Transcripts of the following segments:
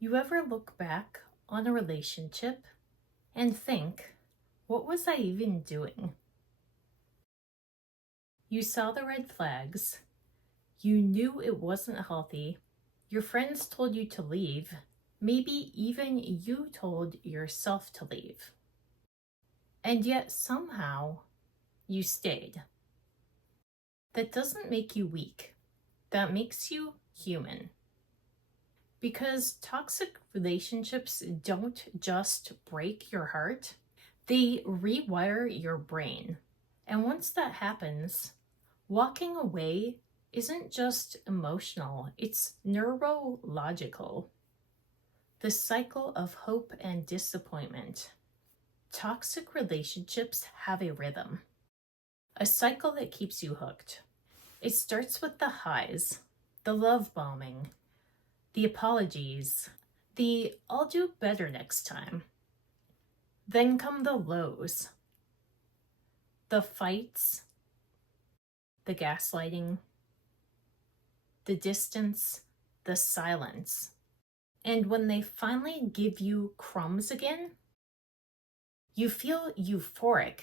You ever look back on a relationship and think, what was I even doing? You saw the red flags, you knew it wasn't healthy, your friends told you to leave, maybe even you told yourself to leave. And yet somehow you stayed. That doesn't make you weak, that makes you human. Because toxic relationships don't just break your heart, they rewire your brain. And once that happens, walking away isn't just emotional, it's neurological. The cycle of hope and disappointment. Toxic relationships have a rhythm, a cycle that keeps you hooked. It starts with the highs, the love bombing, the apologies, the I'll do better next time. Then come the lows, the fights, the gaslighting, the distance, the silence. And when they finally give you crumbs again, you feel euphoric.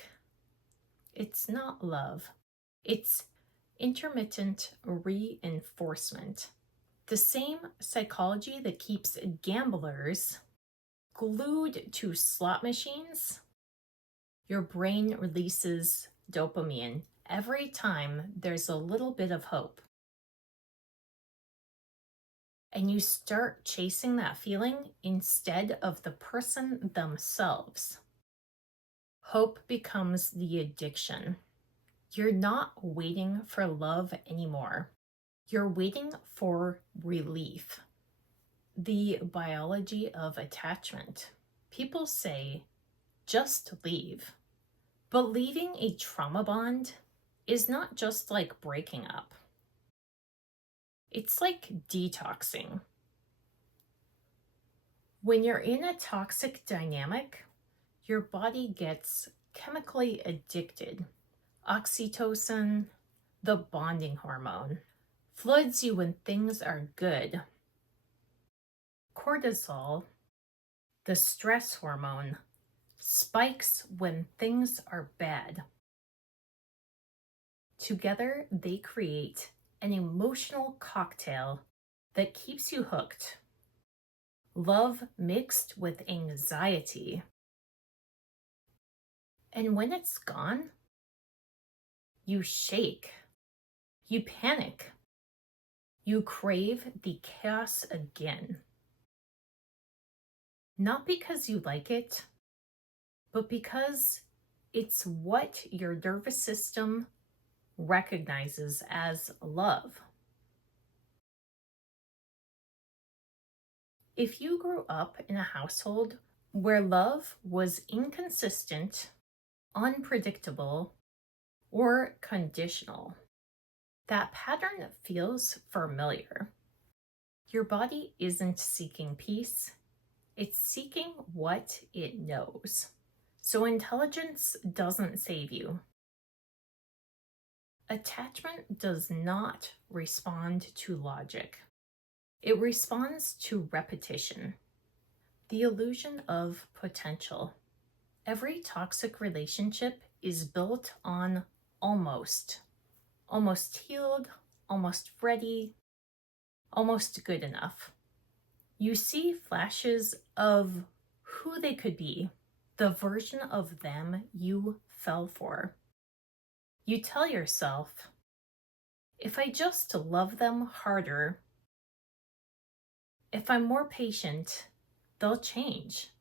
It's not love, it's intermittent reinforcement. The same psychology that keeps gamblers glued to slot machines, your brain releases dopamine every time there's a little bit of hope. And you start chasing that feeling instead of the person themselves. Hope becomes the addiction. You're not waiting for love anymore. You're waiting for relief. The biology of attachment. People say, just leave. But leaving a trauma bond is not just like breaking up. It's like detoxing. When you're in a toxic dynamic, your body gets chemically addicted. Oxytocin, the bonding hormone, floods you when things are good. Cortisol, the stress hormone, spikes when things are bad. Together, they create an emotional cocktail that keeps you hooked. Love mixed with anxiety. And when it's gone, you shake, you panic, you crave the chaos again. Not because you like it, but because it's what your nervous system recognizes as love. If you grew up in a household where love was inconsistent, unpredictable, or conditional, that pattern feels familiar. Your body isn't seeking peace, it's seeking what it knows. So intelligence doesn't save you. Attachment does not respond to logic. It responds to repetition, the illusion of potential. Every toxic relationship is built on almost healed, almost ready, almost good enough. You see flashes of who they could be, the version of them you fell for. You tell yourself, if I just love them harder, if I'm more patient, they'll change.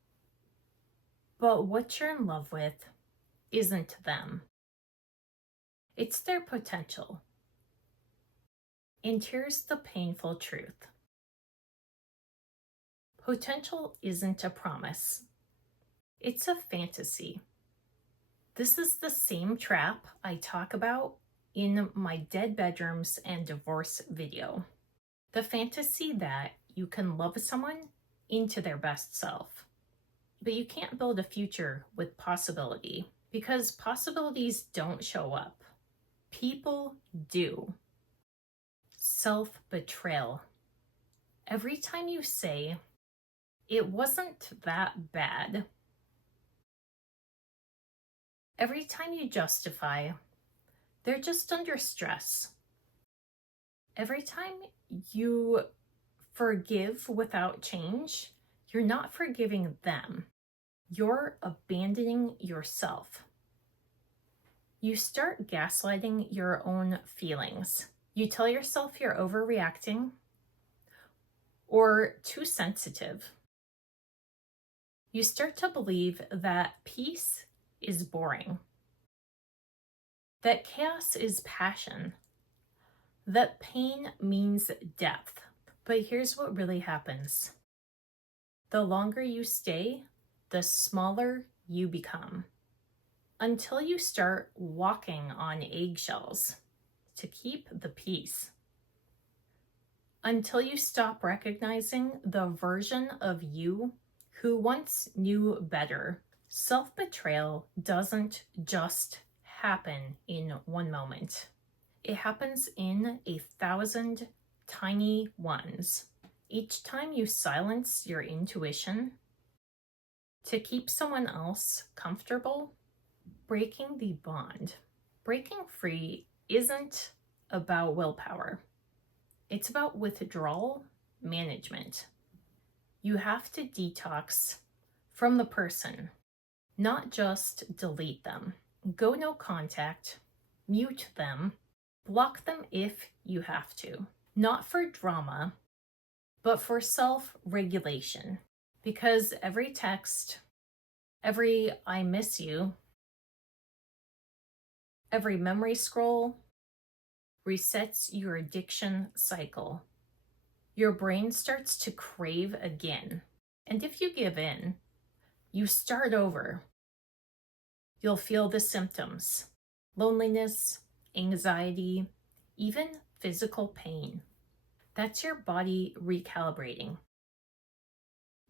But what you're in love with isn't them. It's their potential. And here's the painful truth. Potential isn't a promise. It's a fantasy. This is the same trap I talk about in my Dead Bedrooms and Divorce video. The fantasy that you can love someone into their best self. But you can't build a future with possibility because possibilities don't show up. People do. Self-betrayal. Every time you say, It wasn't that bad. Every time you justify, they're just under stress. Every time you forgive without change, you're not forgiving them. You're abandoning yourself. You start gaslighting your own feelings. You tell yourself you're overreacting or too sensitive. You start to believe that peace is boring, that chaos is passion, that pain means depth. But here's what really happens. The longer you stay, the smaller you become, until you start walking on eggshells to keep the peace. Until you stop recognizing the version of you who once knew better. Self-betrayal doesn't just happen in one moment. It happens in 1,000 tiny ones. Each time you silence your intuition to keep someone else comfortable, breaking the bond. Breaking free isn't about willpower. It's about withdrawal management. You have to detox from the person, not just delete them. Go no contact, mute them, block them if you have to. Not for drama, but for self-regulation. Because every text, every I miss you, every memory scroll resets your addiction cycle. Your brain starts to crave again. And if you give in, you start over. You'll feel the symptoms: loneliness, anxiety, even physical pain. That's your body recalibrating.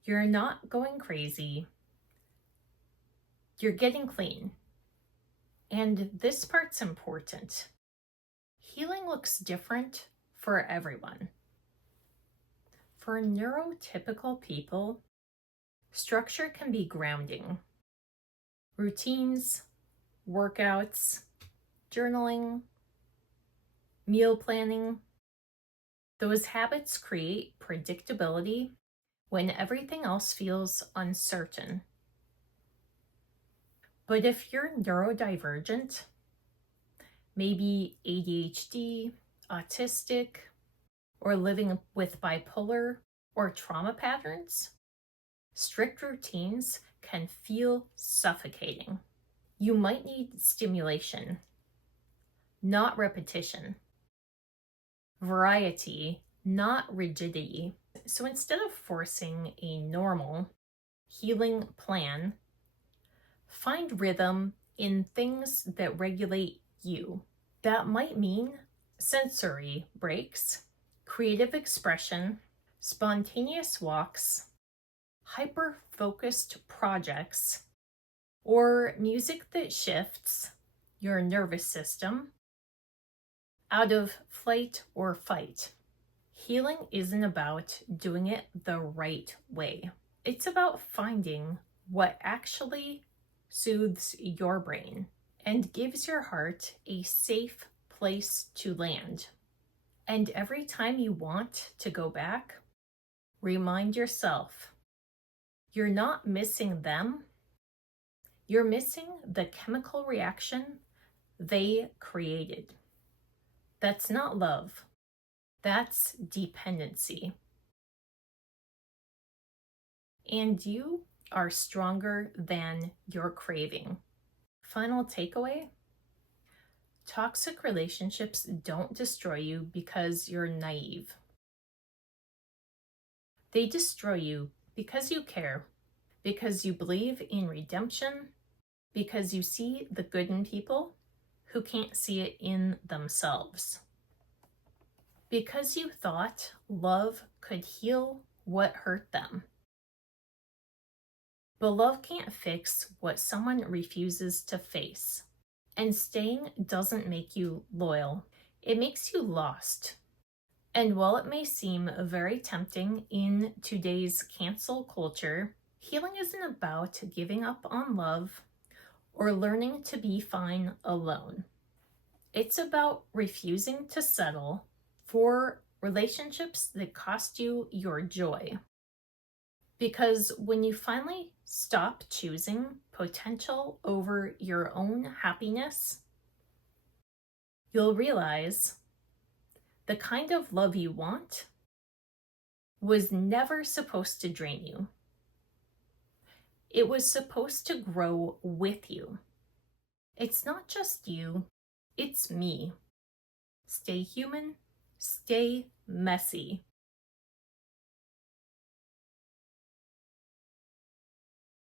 You're not going crazy. You're getting clean. And this part's important. Healing looks different for everyone. For neurotypical people, structure can be grounding. Routines, workouts, journaling, meal planning. Those habits create predictability when everything else feels uncertain. But if you're neurodivergent, maybe ADHD, autistic, or living with bipolar or trauma patterns, strict routines can feel suffocating. You might need stimulation, not repetition. Variety, not rigidity. So instead of forcing a normal healing plan, find rhythm in things that regulate you. That might mean sensory breaks, creative expression, spontaneous walks, hyper-focused projects, or music that shifts your nervous system out of flight or fight. Healing isn't about doing it the right way. It's about finding what actually soothes your brain and gives your heart a safe place to land. And every time you want to go back, remind yourself, you're not missing them. You're missing the chemical reaction they created. That's not love. That's dependency. And you are stronger than your craving. Final takeaway: toxic relationships don't destroy you because you're naive. They destroy you because you care, because you believe in redemption, because you see the good in people who can't see it in themselves. Because you thought love could heal what hurt them. But love can't fix what someone refuses to face. And staying doesn't make you loyal. It makes you lost. And while it may seem very tempting in today's cancel culture, healing isn't about giving up on love or learning to be fine alone. It's about refusing to settle for relationships that cost you your joy. Because when you finally stop choosing potential over your own happiness, you'll realize the kind of love you want was never supposed to drain you. It was supposed to grow with you. It's not just you, it's me. Stay human, stay messy.